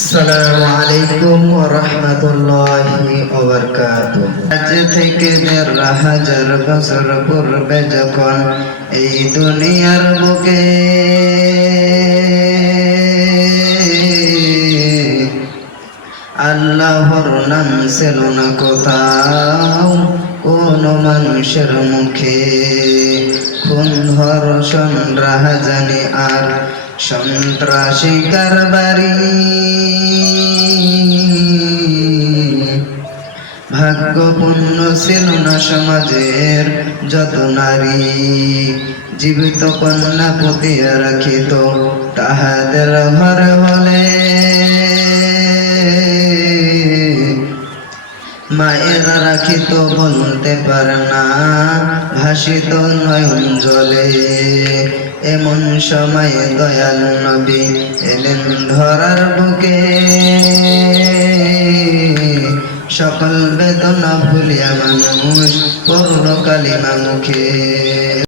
আসসালামু আলাইকুম ওয়া রাহমাতুল্লাহি ওয়া বারাকাতুহু। আজ থেকে ১৫,০০০ বছর পূর্বে যখন এই দুনিয়ার বুকে আল্লাহর নাম ছিল না কোথাও কোন মানুষের মুখে, খুন ধর্ষণ রাহাজানি আর সন্ত্রাসী কারবারি, ভাগ্যপূর্ণ ছিল না সমাজের যত নারী জীবিত কন্যা পুঁতিয়া রাখিত তাহাদের ঘরে হলে। মায়েরা রাখিত বলতে পারে না, ভাসিত নয়ন জলে। এমন সময়ে দয়াল নবী এলেন ধরার বুকে, সকল বেদনা ভুলিয়া মানুষ পড়ল কালিমা মুখে।